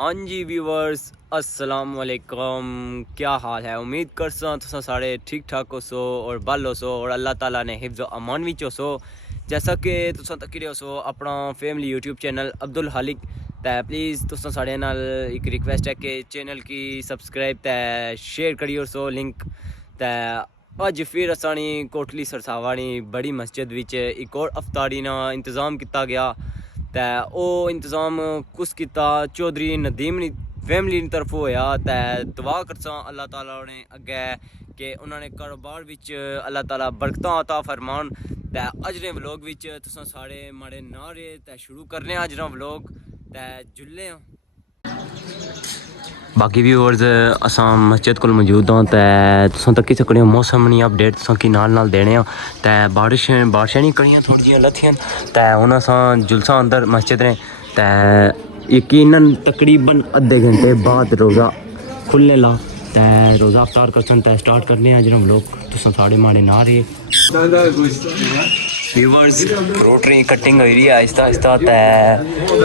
ہاں جی ویورز السلام علیکم، کیا حال ہے؟ امید کرساں تساں سارے ٹھیک ٹھاک ہو سو اور بل ہو سو اور اللہ تعالیٰ نے حفظ و امان وچ ہو سو. جیسا کہ تساں تکی رہے ہو سو اپنا فیملی یوٹیوب چینل عبدالخالق تے پلیز تساں سارے نال ایک ریکویسٹ ہے کہ چینل کی سبسکرائب تے شیئر کریو سو لنک. تے اج پھر اسانی کوٹلی سرساوانی بڑی مسجد وچ ایک اور افطاری نا انتظام کیتا گیا. تے او انتظام کس کیتا چودھری ندیم فیملی کی طرف ہویا. تے دعا کرساں اللہ تعالیٰ نے اگے کہ انہوں نے کاروبار وچ اللہ تعالیٰ برکتاں عطا فرمان. تے اجرے ولاگ وچ تساں سارے ماڑے نہ رہے تے شروع کرنے اجرا ولاگ تے جلے ہاں. باقی ویورز اساں مسجد کول موجود ہاں تے تساں تکی سکنے موسم نی اپڈیٹ تساں کی نال دینے ہاں. تے بارشیں نہیں کڑیاں تھوڑی جیاں لتھیاں تے ہن اساں جلساں اندر مسجد نے. تے یقیناً تقریباً ادھے گھنٹے بعد روزہ کھلنے لا تے روزہ افطار کرسن تے سٹارٹ کرنے ہیں جناب لوگ تساں ساڑے ماڑے نہ رہے. ویورز روٹری کٹنگ ہوئی رہی ہے آہستہ آہستہ تے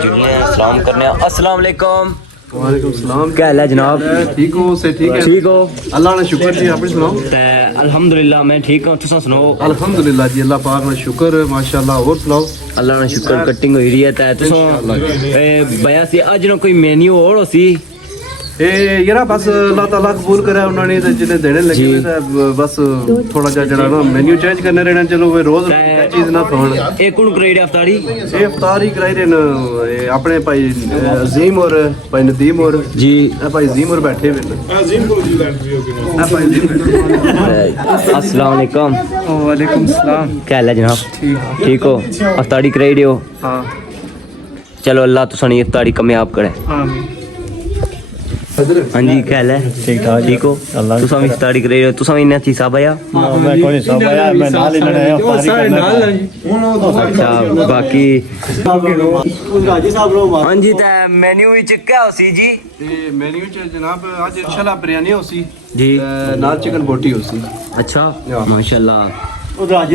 جلنے سلام کرنے. السلام علیکم. وعلیکم السلام. کیا حال ہے جناب؟ ٹھیک ہو؟ سے ٹھیک ہے؟ ٹھیک ہو؟ اللہ نے شکر جی. آپ سناؤ؟ تے الحمدللہ میں ٹھیک ہوں. تساں سناؤ؟ الحمدللہ جی اللہ پاک نے شکر ماشاءاللہ. اور سناؤ؟ اللہ نے شکر. کٹنگ ہوئی رہی ہے تے تساں بیا سی اج نہ کوئی مینیو اور ہو سی یار بس اللہ تعالیٰ قبول کرے انہوں نے جنہیں دینے لگے ہوئے بس تھوڑا جا جڑا نا مینیو چینج کرنے رہنا. چلو وہ روز چیز نہ کھان. ایک کون کرائی افطاری؟ یہ افطاری کرائی رہے اپنے بھائی عظیم اور بھائی ندیم اور جی بھائی عظیم اور بیٹھے ہوئے. السلام علیکم. وعلیکم السلام. کیا حال ہے جناب؟ ٹھیک ہو؟ افطاری کرائی رہے ہو؟ ہاں. چلو اللہ تسانی افطاری کامیاب کرے. آمین. ہاں جی کیا حال ہے؟ ٹھیک ٹھاک. ٹھیک ہو؟ تساں بھی افطاری کرائی رہے ہو؟ تساں بھی نہ حساب آیا؟ میں کوئی حساب آیا میں نال ہی لڑے افطاری کرنا. اچھا باقی ہاں جی تے مینیو وچ کیا ہو سی جی؟ مینیو جناب اج انشاءاللہ بریانی ہو سی جی نال چکن بوٹی ہو سی. اچھا ماشاءاللہ. السلام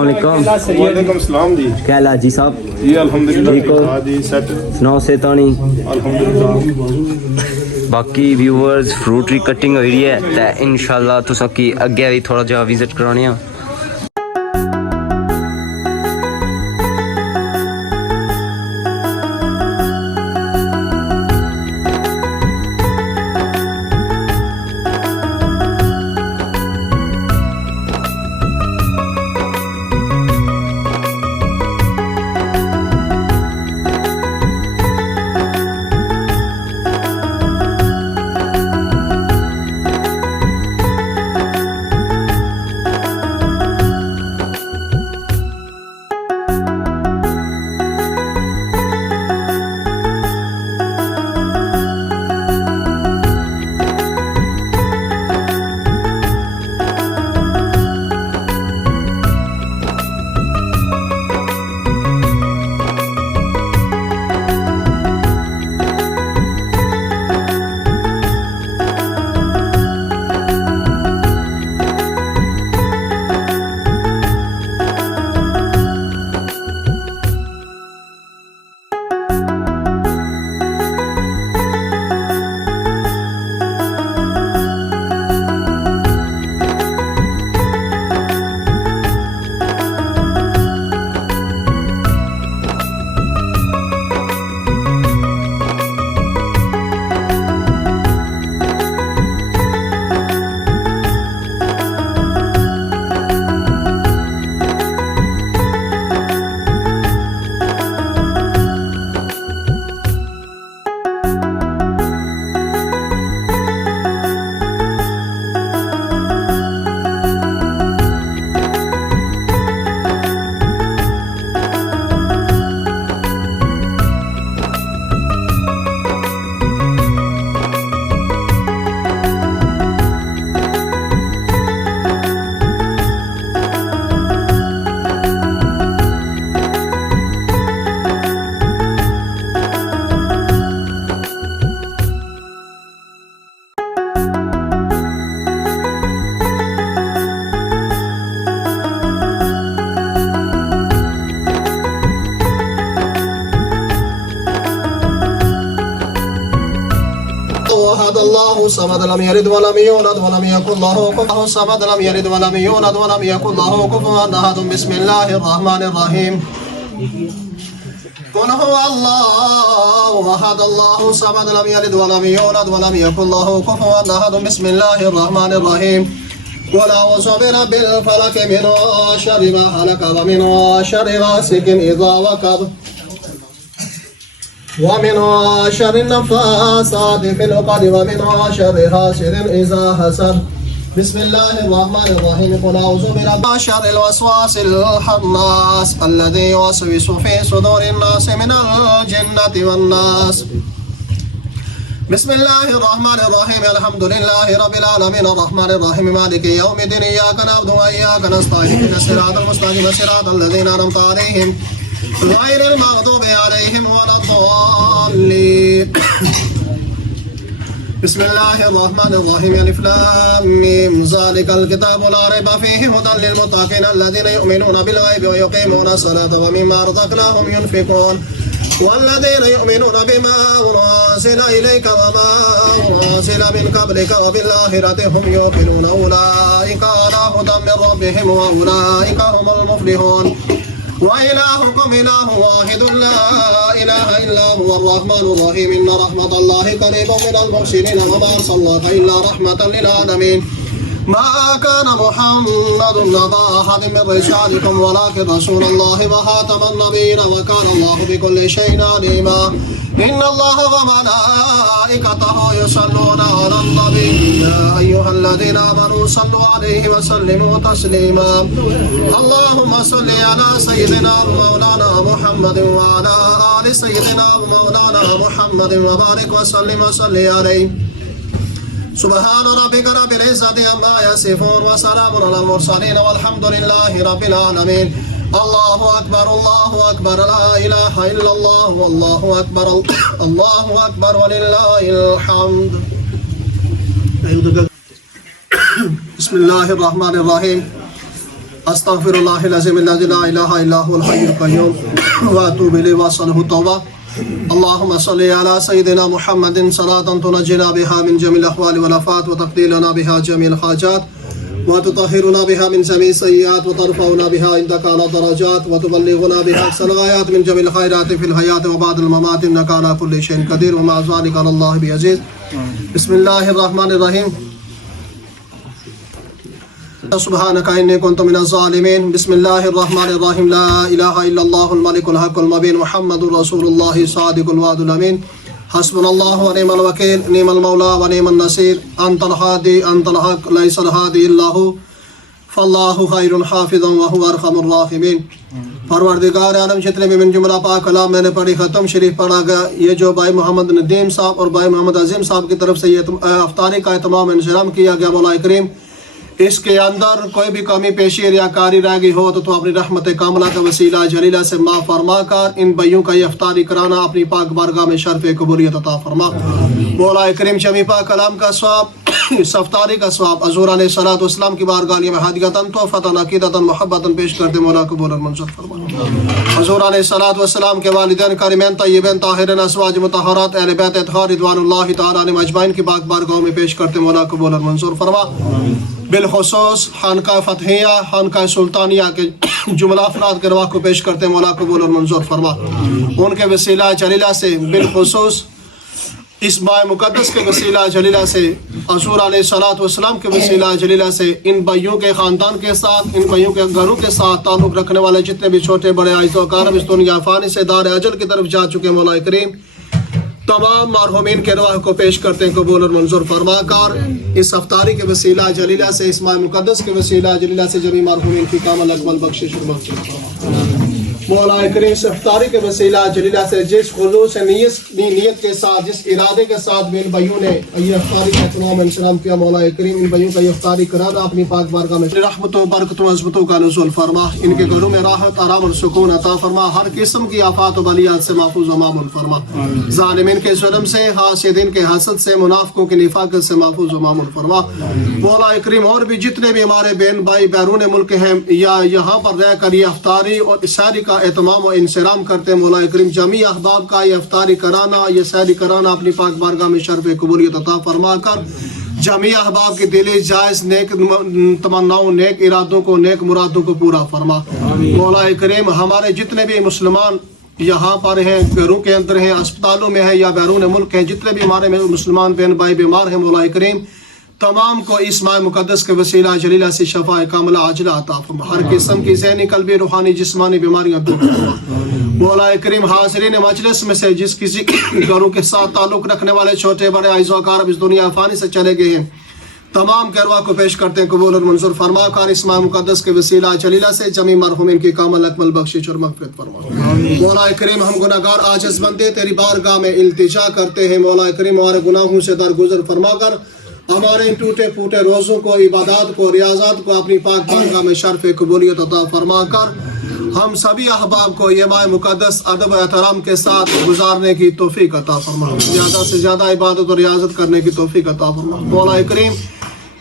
علیکم. وعلیکم السلام جی. کیا حال ہے جی صاحب؟ جی الحمدللہ ٹھیک ہو؟ جی سیٹ سناؤ سیتانی. الحمدللہ. باقی ویورز فروٹری کٹنگ ہوئی رہی ہے تے انشاءاللہ تساں کی اگے بھی تھوڑا جہا وزٹ کرانے ہاں. أحد الله الصمد لم يلد ولم يولد ولم يكن له كفوا الصمد لم يلد ولم يولد ولم يكن له كفوا أحد بسم الله الرحمن الرحيم قل هو الله أحد الله الصمد لم يلد ولم يولد ولم يكن له كفوا أحد بسم الله الرحمن الرحيم قل أعوذ برب الفلق من شر ما خلق ومن شر غاسق إذا وقب ومن شر النفاثات في العقد ومن شر حاسد إذا حسد بسم الله الرحمن الرحيم قل أعوذ برب شر الوسواس الخناس الذي يوسوس في صدور الناس من الجنة والناس بسم الله الرحمن الرحيم الحمد لله رب العالمين الرحمن الرحيم مالك يوم الدين إياك نعبد وإياك نستعين اهدنا الصراط المستقيم صراط الذين أنعمت عليهم غير المغضوب عليهم ولا الضالين بسم الله الرحمن الرحيم ألف لام ميم ذلك الكتاب لا ريب فيه هدى للمتقين الذين يؤمنون بالغيب ويقيمون الصلاة ومما رزقناهم ينفقون والذين يؤمنون بما أنزل إليك وما أنزل من قبلك وبالآخرة هم يوقنون أولئك على هدى من ربهم وأولئك هم المفلحون وإلهكم إله واحد لا إله إلا هو الرحمن الرحيم إن رحمة الله قريب من المحسنين وما أرسلناك إلا رحمة للعالمين ما كان محمد أبا أحد من رجالكم ولكن رسول الله وخاتم النبيين وكان الله بكل شيء عليما إن الله وملائكته يصلون على النبي يا أيها الذين آمنوا صلوا عليه وسلموا تسليما اللهم صل على سيدنا مولانا محمد وعلى آل سيدنا مولانا محمد وبارك وسلم وصل عليه سبحان ربك رب العزة عما يصفون وسلام على المرسلين والحمد لله رب العالمين الله أكبر لا إله إلا الله والله أكبر الله أكبر ولله الحمد بسم الله الرحمن الرحيم أستغفر الله العظيم الذي لا إله إلا هو الحي القيوم وأتوب إليه وأسأله التوبة اللهم صل على سيدنا محمد صلاة تنجينا بها من جميع الأحوال والآفات وتقضي لنا بها جميع الحاجات وتطهرنا بها من جميع السيئات وترفعنا بها عندك على درجات وتبلغنا بها أحسن الغايات من جميع الخيرات في الحياة وبعد الممات إنك على كل شيء قدير ومع ذلك على الله بعزيز بسم الله الرحمن الرحيم سبحانك إني كنت من الظالمين بسم الله الرحمن الرحيم لا إله إلا الله الملك الحق المبين محمد رسول الله صادق الوعد الأمين حسبنا الله ونعم الوكيل نعم المولى ونعم النصير أنت الهادي أنت الحق ليس الهادي إلا هو فالله خير حافظا وهو أرحم الراحمين پروردگار عالم جتنے بھی من جملہ پاک کلام میں نے پڑھی ختم شریف پڑھا گیا یہ جو بھائی محمد ندیم صاحب اور بھائی محمد عظیم صاحب کی طرف سے یہ افطاری کا اہتمام انتظام کیا گیا مولا کریم اس کے اندر کوئی بھی کمی پیشی یا کاری رہ گئی ہو تو اپنی رحمت کاملہ کا وسیلہ جلیلہ سے معاف فرما کر ان بھائیوں کا یہ افطاری کرانا اپنی پاک بارگاہ میں شرف قبولیت عطا فرما مولا کریم شمی پاک کلام کا ثواب اس افطاری کا ثواب حضور علیہ الصلوۃ والسلام کی بارگاہ میں ہدیۃً تحفۃً عقیدۃً محبۃً پیش کرتے مولا قبول اور منظور فرما حضور علیہ الصلوۃ والسلام کے والدین کریم طیبین طاہرین ازواج مطہرات اہل بیت اطہار رضوان اللہ تعالی علیہم اجمعین کی پاک بارگاہ میں پیش کرتے مولا قبول اور منظور فرما بالخصوص خانقاہ فتحیہ خانقاہ سلطانیہ کے جملہ افراد کے رواح کو پیش کرتے مولا قبول اور منظور فرما ان کے وسیلہ جلیلہ سے بالخصوص اس ماہ مقدس کے وسیلہ جلیلہ سے حضور علیہ الصلوۃ والسلام کے وسیلہ جلیلہ سے ان بھائیوں کے خاندان کے ساتھ ان بھائیوں کے گھروں کے ساتھ تعلق رکھنے والے جتنے بھی چھوٹے بڑے اعزاء و اکارم اس دنیا فانی سے دار اجل کی طرف جا چکے مولا کریم تمام مرحومین کے رواح کو پیش کرتے ہیں قبول اور منظور فرما کر اس افطاری کے وسیلہ جلیلہ سے اس ماہ مقدس کے وسیلہ جلیلہ سے جميع مرحومین کی کامل اکمل بخشش اور مغفرت فرما مولا کریم اس افطاری کے وسیلہ جلیلہ سے جس خضوع سے نیت کے ساتھ جس ارادے کے ساتھ بھی ان بھائیوں نے یہ افطاری کا اہتمام انتظام کیا مولا کریم ان بھائیوں کا یہ افطاری کرانا اپنی پاک بارگاہ میں رحمتوں برکتوں عظمتوں کا نزول فرما ان کے گھروں میں راحت آرام اور سکون عطا فرما ہر قسم کی آفات و بلیات سے محفوظ و مامون فرما ظالمین کے ظلم سے حاسدین کے حسد سے منافقوں کے نفاقت سے محفوظ و مامون فرما مولا کریم اور بھی جتنے بھی ہمارے بہن بھائی بیرون ملک ہیں یا یہاں پر رہ کر یہ افطاری اور سحری کا کا اہتمام و انصرام کرتے ہیں مولا کریم جمی احباب کا یہ افطاری کرانا یہ سحری کرانا اپنی پاک بارگاہ میں شرف قبولیت عطا فرما کر جمی احباب کے دلی جائز نیک تمناؤں نیک ارادوں کو نیک مرادوں کو پورا فرما مولا کریم ہمارے جتنے بھی مسلمان یہاں پر ہیں گھروں کے اندر ہیں اسپتالوں میں ہیں یا بیرون ملک ہیں جتنے بھی ہمارے مسلمان بہن بھائی بیمار ہیں مولا کریم تمام کو اس ماہ مقدس کے وسیلہ جلیلہ سے شفا کاملہ عاجلہ عطا فرما ہر قسم کی ذہنی قلبی روحانی جسمانی بیماریاں دور فرما مولا کریم حاضرین مجلس میں سے جس کسی گھروں کے ساتھ تعلق رکھنے والے چھوٹے بڑے عزیز و اقارب اس دنیا فانی سے چلے گئے ہیں تمام کے ارواح کو پیش کرتے ہیں قبول اور منظور فرما کر اس ماہ مقدس کے وسیلہ جلیلہ سے جمی مرحومین کی کامل اکمل بخشش اور مغفرت فرما مولا کریم ہم گناہگار عاجز بندے تیری بارگاہ میں التجا کرتے ہیں مولا کریم ہمارے گناہوں سے درگزر فرما کر ہمارے ٹوٹے پھوٹے روزوں کو عبادات کو ریاضات کو اپنی پاک بارگاہ میں شرف قبولیت عطا فرما کر ہم سبھی احباب کو یہ ماہ مقدس ادب و احترام کے ساتھ گزارنے کی توفیق عطا فرما زیادہ سے زیادہ عبادت اور ریاضت کرنے کی توفیق عطا فرما مولا کریم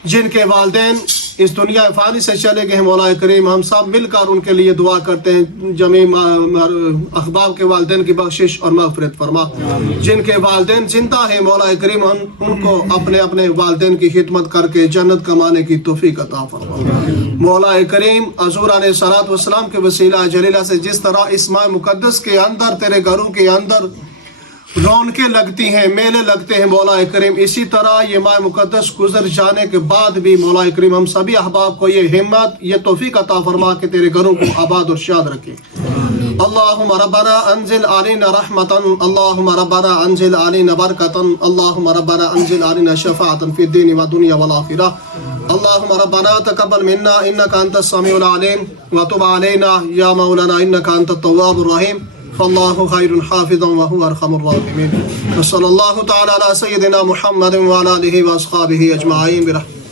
جن کے والدین اس دنیا فانی سے چلے گئے ہیں مولا کریم ہم سب مل کر ان کے لیے دعا کرتے ہیں جمی احباب کے والدین کی بخشش اور مغفرت فرما جن کے والدین زندہ ہیں مولا کریم ان کو اپنے اپنے والدین کی خدمت کر کے جنت کمانے کی توفیق عطا فرما مولا کریم حضور علیہ الصلوۃ والسلام کے وسیلہ جلیلہ سے جس طرح اس ماہ مقدس کے اندر تیرے گھروں کے اندر رونقیں لگتی ہیں میلے لگتے ہیں مولا کریم اسی طرح یہ ماہ مقدس گزر جانے کے بعد بھی مولا کریم ہم سبھی احباب کو یہ ہمت یہ توفیق عطا فرما کہ تیرے گھروں کو آباد اور شاد رکھے اللہم ربنا انزل علینا رحمتا اللہم ربنا انزل علینا برکتا اللہم ربنا انزل علینا شفاعتا فی الدین والدنیا والآخرہ اللہم ربنا تقبل منا انکا انت السمیع العلیم وتب علینا یا مولانا انکا انت التواب الرحیم فالله خير حافظا وهو ارحم الراحمين وصلى الله تعالى على سيدنا محمد وعلى اله واصحابه اجمعين برحمته